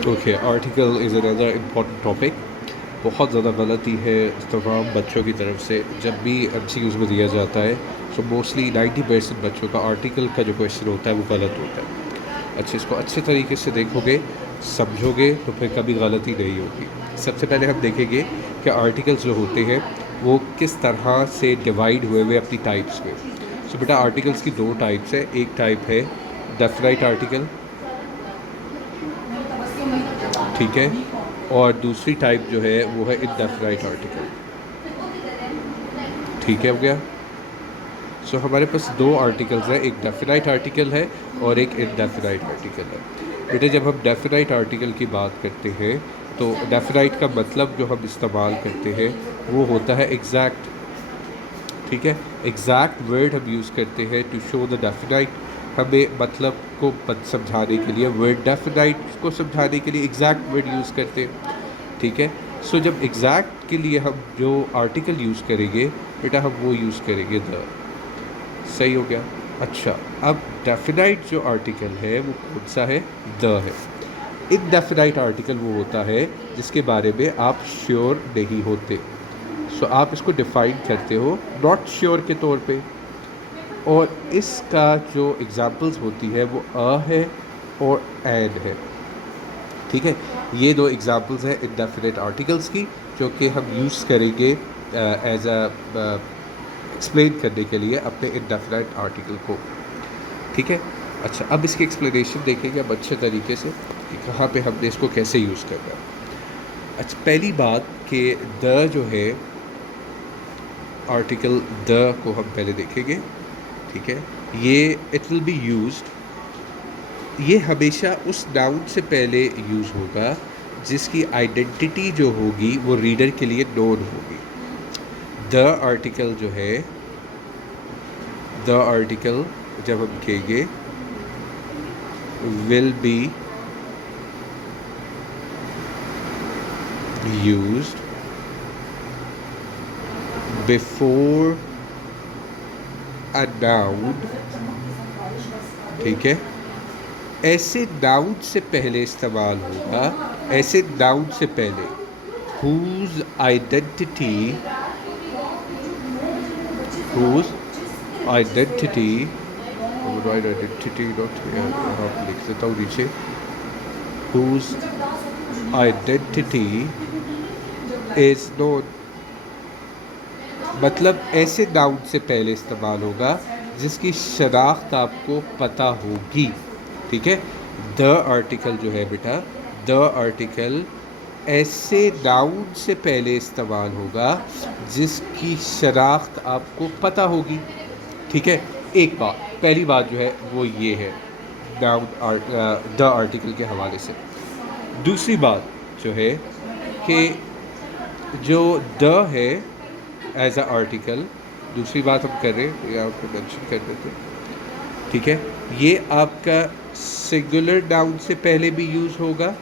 Okay, article is another important topic. बहुत ज़्यादा गलती है तमाम बच्चों की तरफ से जब भी एमसीक्यूज़ में दिया जाता है। सो मोस्टली 90% बच्चों का आर्टिकल का जो क्वेश्चन होता है वो गलत होता है। अच्छा, इसको अच्छे तरीके से देखोगे, समझोगे तो फिर कभी गलती नहीं होगी। सबसे पहले हम देखेंगे कि आर्टिकल्स जो होते हैं वो किस तरह से डिवाइड हुए हुए अपनी टाइप्स में। सो बेटा, आर्टिकल्स की दो टाइप्स है। एक टाइप है डेफिनाइट आर्टिकल, ठीक है, और दूसरी टाइप जो है वो है इनडेफिनाइट आर्टिकल। ठीक है, हो गया। सो हमारे पास दो आर्टिकल्स हैं, एक डेफिनाइट आर्टिकल है और एक इनडेफिनाइट आर्टिकल है। बेटे, जब हम डेफिनाइट आर्टिकल की बात करते हैं तो डेफिनाइट का मतलब जो हम इस्तेमाल करते हैं वो होता है एग्जैक्ट। ठीक है, एग्जैक्ट वर्ड हम यूज़ करते हैं टू शो द डेफिनाइट। हमें मतलब को समझाने के लिए वर्ड डेफिनाइट को समझाने के लिए एग्जैक्ट वर्ड यूज़ करते हैं। ठीक है। सो जब एग्जैक्ट के लिए हम जो आर्टिकल यूज़ करेंगे बेटा, हम वो यूज़ करेंगे द। सही हो गया। अच्छा, अब डेफिनाइट जो आर्टिकल है वो कौन सा है? द है। इनडेफिनाइट आर्टिकल वो होता है जिसके बारे में आप श्योर नहीं होते। सो आप इसको डिफाइन करते हो नॉट श्योर के तौर पे। और इसका जो एग्जांपल्स होती है वो अ है और एंड है। ठीक है, ये दो एग्जांपल्स हैं इनडेफिनेट आर्टिकल्स की जो कि हम यूज़ करेंगे एज अ एक्सप्लेन करने के लिए अपने इनडेफिनेट आर्टिकल को। ठीक है। अच्छा, अब इसकी एक्सप्लेनेशन देखेंगे अब अच्छे तरीके से कि कहाँ पे हमने इसको कैसे यूज़ करना है। अच्छा, पहली बात कि द जो है आर्टिकल द को हम पहले देखेंगे। ठीक है, ये इट विल बी यूज्ड, ये हमेशा उस नाउन से पहले यूज़ होगा जिसकी आइडेंटिटी जो होगी वो रीडर के लिए नोन होगी। द आर्टिकल जो है, द आर्टिकल जब हम कहेंगे will be used before a noun. ठीक है, ऐसे नाउन से पहले इस्तेमाल होगा, ऐसे नाउन से पहले whose identity whose identity right identity not यहाँ पे लिख देता हूँ नीचे, whose identity is known। मतलब ऐसे नाउन से पहले इस्तेमाल होगा जिसकी शनाख्त आपको पता होगी। ठीक है, द आर्टिकल जो है बेटा, द आर्टिकल ऐसे नाउन से पहले इस्तेमाल होगा जिसकी शनाख्त आपको पता होगी। ठीक है, एक बात, पहली बात जो है वो ये है नाउन द आर्टिकल के हवाले से। दूसरी बात जो है कि जो द है एज अ आर्टिकल, दूसरी बात हम कर रहे हैं तो यहाँ पर मेंशन कर देते हैं। ठीक है, ये आपका सिंगुलर नाउन से पहले भी यूज़ होगा।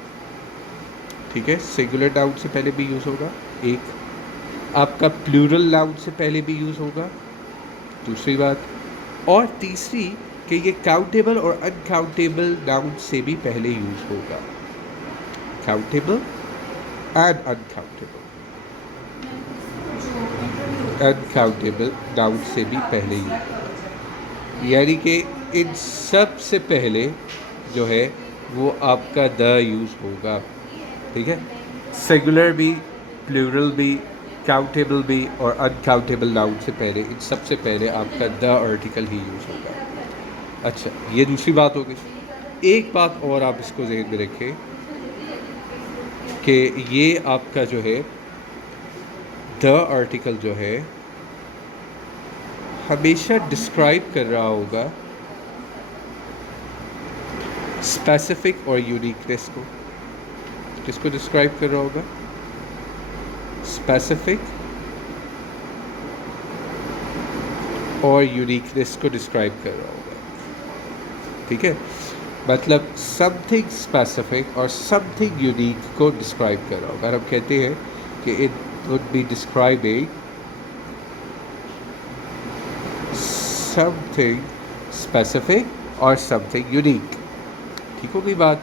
ठीक है, सिंगुलर नाउन से पहले भी यूज़ होगा। एक आपका प्लूरल नाउन से पहले भी यूज़ होगा, दूसरी बात। और तीसरी कि ये काउंटेबल और अनकाउंटेबल नाउन से भी पहले यूज़ होगा। Countable and uncountable, uncountable noun से भी पहले यूज़ होगा। यानी कि इन सब से पहले जो है वो आपका द यूज़ होगा। ठीक है, सिंगुलर भी, प्लूरल भी, काउंटेबल भी और अनकाउंटेबल नाउन से पहले, इन सब से पहले आपका द आर्टिकल ही यूज़ होगा। अच्छा, ये दूसरी बात हो गई। एक बात और आप इसको ज़हन में रखें कि ये आपका जो है द आर्टिकल जो है हमेशा डिस्क्राइब कर रहा होगा स्पेसिफिक और यूनिकनेस को। किसको डिस्क्राइब कर रहा होगा? स्पेसिफिक और यूनिकनेस को डिस्क्राइब कर रहा होगा। ठीक है, मतलब समथिंग स्पेसिफिक और समथिंग यूनिक को डिस्क्राइब कर रहा होगा। हम कहते हैं कि it would be describing something specific और समथिंग यूनिक। ठीक हो गई बात?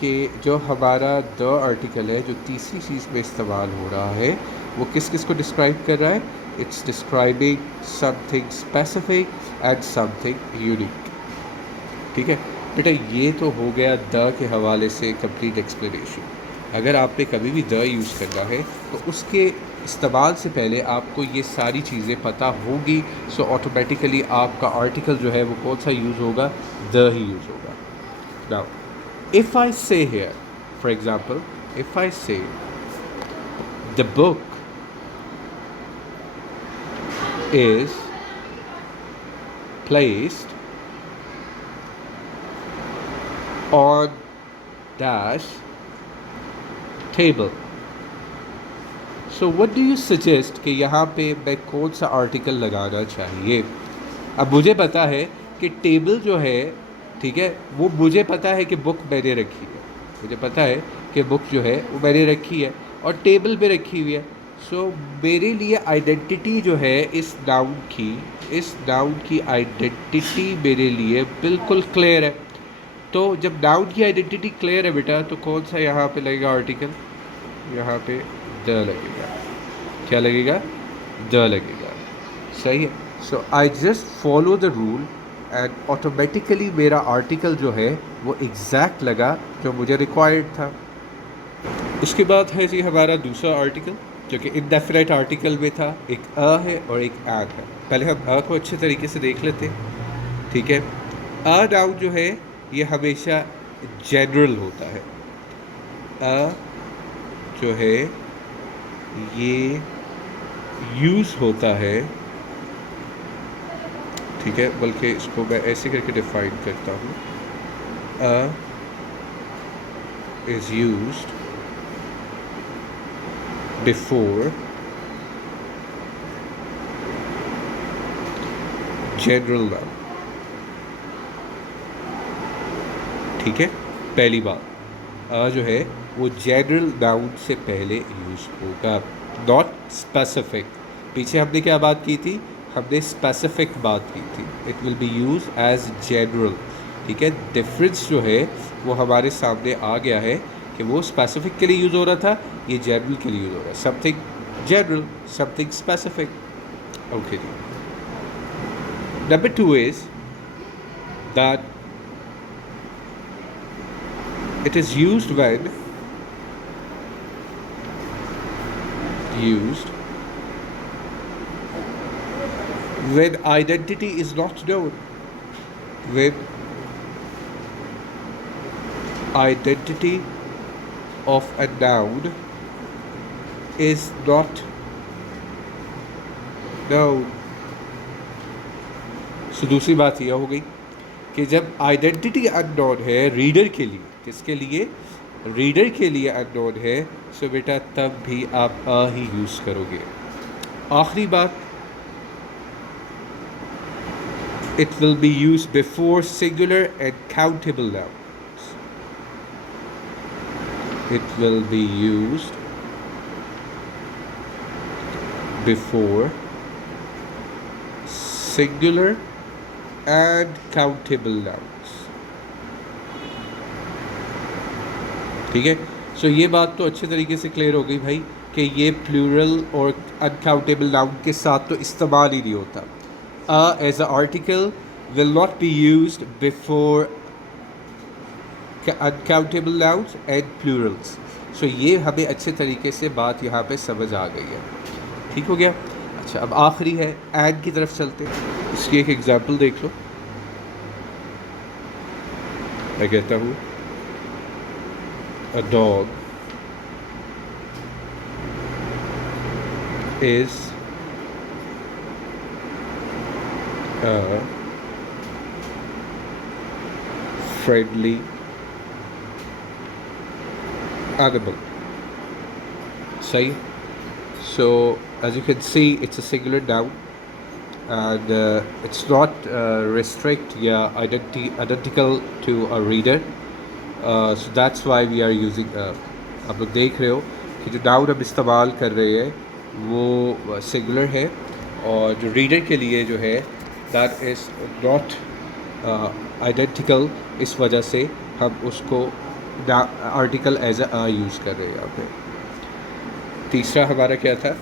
कि जो हमारा द आर्टिकल है जो तीसरी चीज़ में इस्तेमाल हो रहा है वो किस किस को डिस्क्राइब कर रहा है? It's describing something specific and something unique. ठीक है बेटा, ये तो हो गया द के हवाले से कंप्लीट एक्सप्लेनेशन। अगर आपने कभी भी द यूज़ करना है तो उसके इस्तेमाल से पहले आपको ये सारी चीज़ें पता होगी। सो ऑटोमेटिकली आपका आर्टिकल जो है वो कौन सा यूज़ होगा? द ही यूज़ होगा। Now if I say here, for example, if I say the book is placed on dash table, so what do you suggest कि यहाँ पे मैं कौन सा आर्टिकल लगाना चाहिए? अब मुझे पता है कि टेबल जो है, ठीक है, वो मुझे पता है कि बुक मैंने रखी है, मुझे पता है कि बुक जो है वो मैंने रखी है और टेबल पे रखी हुई है। सो मेरे लिए आइडेंटिटी जो है इस नाउन की आइडेंटिटी मेरे लिए बिल्कुल क्लियर है। तो जब नाउन की आइडेंटिटी क्लियर है बेटा, तो कौन सा यहाँ पे लगेगा आर्टिकल? यहाँ पे द लगेगा। क्या लगेगा? द लगेगा। सही है। So I just follow the rule and automatically मेरा आर्टिकल जो है वो एग्जैक्ट लगा जो मुझे रिक्वायर्ड था। उसके बाद है जी हमारा दूसरा आर्टिकल जो कि इंडेफिनिट आर्टिकल में था। एक अ है और एक एन है। पहले हम अ को अच्छे तरीके से देख लेते हैं। ठीक है, अ नाउन जो है ये हमेशा जनरल होता है। अ जो है ये यूज़ होता है, ठीक है, बल्कि इसको मैं ऐसे करके डिफाइन करता हूँ। A is used before general noun. ठीक है, पहली बात, अ जो है वो जनरल नाउन से पहले यूज होगा, नॉट स्पेसिफिक। पीछे हमने क्या बात की थी? हमने स्पेसिफिक बात की थी। It will be use as general. ठीक है, डिफरेंस जो है वो हमारे सामने आ गया है कि वो स्पेसिफिक के लिए यूज़ हो रहा था, ये जनरल के लिए यूज़ हो रहा है। Something general, something specific. Okay जी। Number 2 is that it is used when identity is not known. When identity of a noun is not known. So दूसरी बात यह हो गई कि जब आइडेंटिटी अननोन है रीडर के लिए, किसके लिए? रीडर के लिए अननोन है, सो बेटा तब भी आप अ ही यूज़ करोगे। आखिरी बात, it will be used before singular and countable nouns. It will be used before singular and countable nouns. ठीक है, सो ये बात तो अच्छे तरीके से क्लियर हो गई भाई कि ये प्लूरल और अनकाउंटेबल नाउन के साथ तो इस्तेमाल ही नहीं होता। As a article will not be used before uncountable nouns and plurals. So ये हमें अच्छे तरीके से बात यहाँ पे समझ आ गई है। ठीक हो गया। अच्छा, अब आखिरी है एंड की तरफ चलते हैं। इसकी एक एग्जांपल देख लो। मैं कहता हूँ a dog is a friendly animal. सही। So as you can see it's a singular noun and it's not restrict या identical to a reader. So that's why we are using आप लोग देख रहे हो कि जो नाउन हम इस्तेमाल कर रहे हैं वो सिंगुलर है और जो रीडर के लिए जो है दैट इज़ नॉट आइडेंटिकल। इस वजह से हम उसको आर्टिकल एज अ यूज़ कर रहे हैं यहाँ पे। तीसरा हमारा क्या था,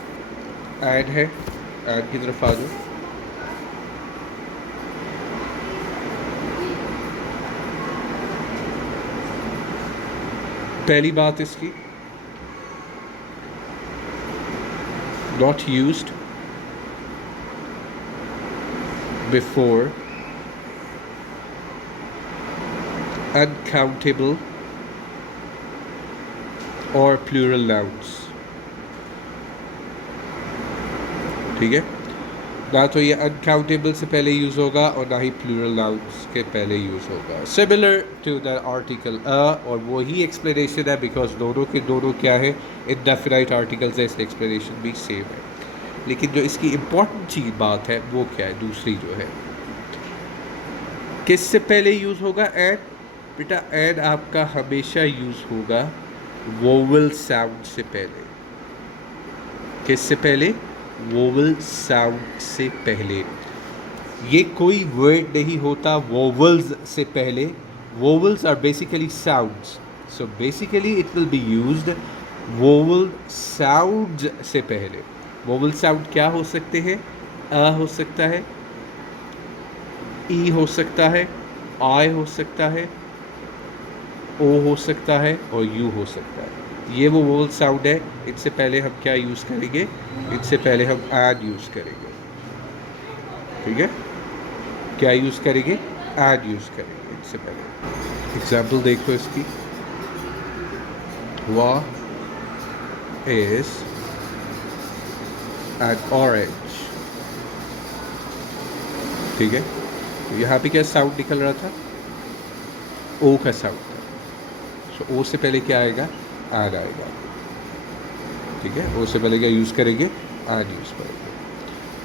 एड है। एड की तरफ आ जाओ। पहली बात इसकी, नॉट यूज्ड बिफोर uncountable और प्लूरल नाउन्स। ठीक है, ना तो ये अनकाउंटेबल से पहले यूज़ होगा और ना ही प्लूरल नाउन्स के पहले यूज़ होगा। Similar to the article a, और वही एक्सप्लेनेशन है बिकॉज दोनों के दोनों क्या है, इंडेफिनाइट आर्टिकल्स है, इसलिए एक्सप्लेनेशन भी सेम है। लेकिन जो इसकी इम्पॉर्टेंट चीज़ बात है वो क्या है, दूसरी जो है, किस से पहले यूज़ होगा एड। बेटा एड आपका हमेशा यूज़ होगा वोवल साउंड से पहले। किस से पहले, वोवल साउंड से पहले। ये कोई वर्ड नहीं होता वोवल्स से पहले। Vowels are basically sounds, so basically it will be used vowel sounds से पहले। वोवल साउंड क्या हो सकते हैं, अ हो सकता है, ई हो सकता है, आई हो सकता है, ओ हो सकता है और यू हो सकता है। ये वो वोवल साउंड है। इनसे पहले हम क्या यूज़ करेंगे, इनसे पहले हम एड यूज़ करेंगे। ठीक है, क्या यूज़ करेंगे, एड यूज़ करेंगे इनसे पहले। एग्जाम्पल देखो इसकी, वाह इज एन ऑरेंज। ठीक है, तो यहाँ पे क्या साउंड निकल रहा था, ओ का साउंड था। सो ओ से पहले क्या आएगा, एड आएगा। ठीक है, ओ से पहले क्या यूज़ करेंगे, एड यूज़ करेंगे।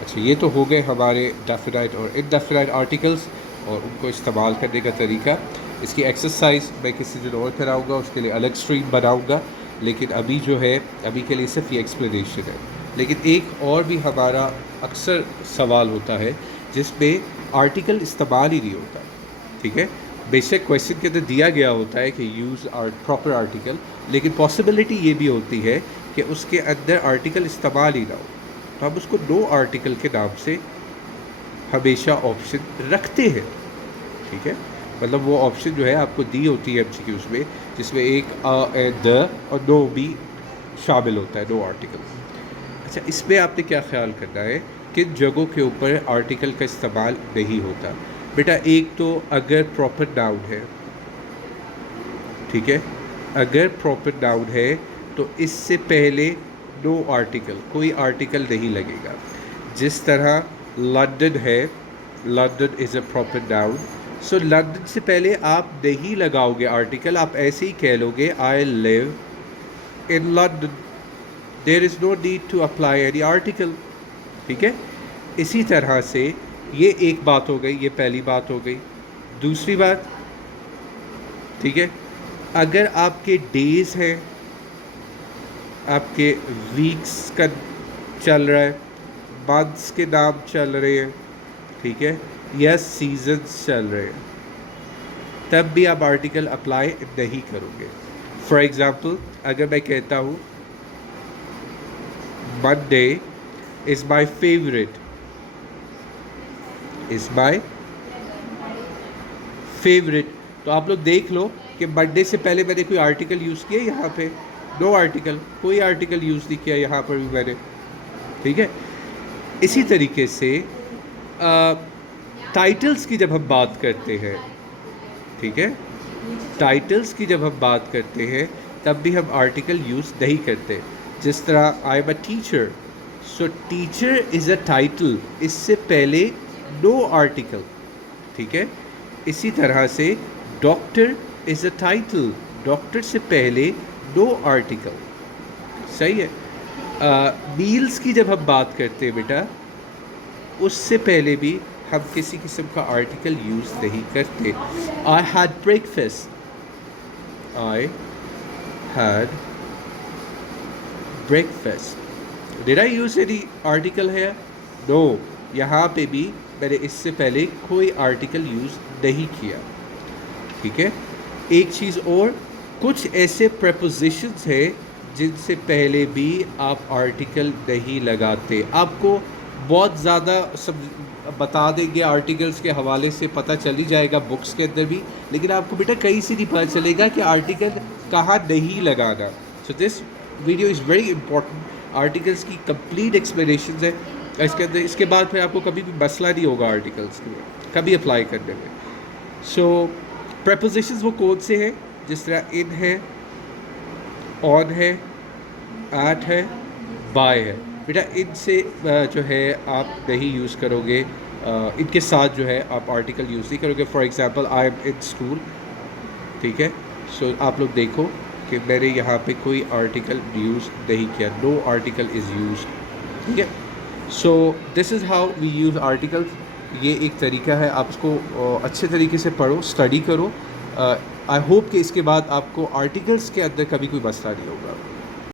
अच्छा, ये तो हो गए हमारे डेफिनाइट और इनडेफिनाइट आर्टिकल्स और उनको इस्तेमाल करने का तरीका। इसकी एक्सरसाइज मैं किसी दिन और कराऊंगा, उसके लिए अलग स्ट्रीम बनाऊंगा। लेकिन अभी जो है, अभी के लिए सिर्फ ये एक्सप्लेनेशन है। लेकिन एक और भी हमारा अक्सर सवाल होता है जिसमें आर्टिकल इस्तेमाल ही नहीं होता। ठीक है, बेशक क्वेश्चन के अंदर दिया गया होता है कि यूज़ प्रॉपर आर्टिकल, लेकिन पॉसिबिलिटी ये भी होती है कि उसके अंदर आर्टिकल इस्तेमाल ही ना हो, तो हम उसको नो आर्टिकल के नाम से हमेशा ऑप्शन रखते हैं। ठीक है, मतलब वो ऑप्शन जो है आपको दी होती है एमसीक्यूज़ में, जिसमें एक द और नो भी शामिल होता है, नो आर्टिकल। अच्छा, इसमें आपने क्या ख्याल करना है, किन जगहों के ऊपर आर्टिकल का इस्तेमाल नहीं होता। बेटा एक तो अगर प्रॉपर नाउन है, ठीक है, अगर प्रॉपर नाउन है तो इससे पहले नो आर्टिकल, कोई आर्टिकल नहीं लगेगा। जिस तरह लंदन है, London is a proper noun, so London से पहले आप नहीं लगाओगे आर्टिकल, आप ऐसे ही कह लोगे I live in London, there is no need to apply any article. ठीक है, इसी तरह से ये एक बात हो गई, ये पहली बात हो गई। दूसरी बात, ठीक है, अगर आपके डेज़ हैं, आपके वीक्स का चल रहा है, मंथ्स के नाम चल रहे हैं, ठीक है, या सीजन्स चल रहे हैं, तब भी आप आर्टिकल अप्लाई नहीं करोगे। फॉर एग्ज़ाम्पल, अगर मैं कहता हूँ Monday is my favourite, is my favourite, तो आप लोग देख लो कि मंडे से पहले मैंने कोई आर्टिकल यूज़ किया यहाँ पे, नो आर्टिकल, कोई आर्टिकल यूज़ नहीं किया यहाँ पर भी मैंने। ठीक है, इसी तरीके से टाइटल्स की जब हम बात करते हैं, ठीक है, टाइटल्स की जब हम बात करते हैं तब भी हम आर्टिकल यूज़ नहीं करते। जिस तरह I am a teacher, so teacher is a title, इससे पहले नो आर्टिकल। ठीक है, इसी तरह से doctor is a title, doctor से पहले नो आर्टिकल। सही है। मील्स की जब हम बात करते हैं बेटा, उससे पहले भी हम किसी किस्म का आर्टिकल यूज़ नहीं करते। I had breakfast, I had breakfast, did I use any article है, नो, यहाँ पे भी मैंने इससे पहले कोई आर्टिकल यूज़ नहीं किया। ठीक है, एक चीज़ और, कुछ ऐसे prepositions हैं जिनसे पहले भी आप आर्टिकल नहीं लगाते। आपको बहुत ज़्यादा सब बता देंगे, आर्टिकल्स के हवाले से पता चल ही जाएगा बुक्स के अंदर भी, लेकिन आपको बेटा कहीं से नहीं पता चलेगा कि आर्टिकल कहाँ नहीं लगाना। So this video is very important. Articles की कंप्लीट एक्सप्लेनेशन है इसके अंदर। इसके बाद फिर आपको कभी भी मसला नहीं होगा आर्टिकल्स के कभी अप्लाई करने में। सो prepositions वो कौन से हैं, जिस तरह इन है, ऑन है, एट है, बाय है। बेटा इनसे जो है आप नहीं यूज़ करोगे, इनके साथ जो है आप आर्टिकल यूज़ नहीं करोगे। For example I am in school, ठीक है। सो आप लोग देखो कि मैंने यहाँ पे कोई आर्टिकल यूज़ नहीं किया, नो आर्टिकल इज़ यूज, ठीक है। So this is how we use articles. ये एक तरीका है, आप उसको अच्छे तरीके से पढ़ो, स्टडी करो। आई होप कि इसके बाद आपको आर्टिकल्स के अंदर कभी कोई मसला नहीं होगा।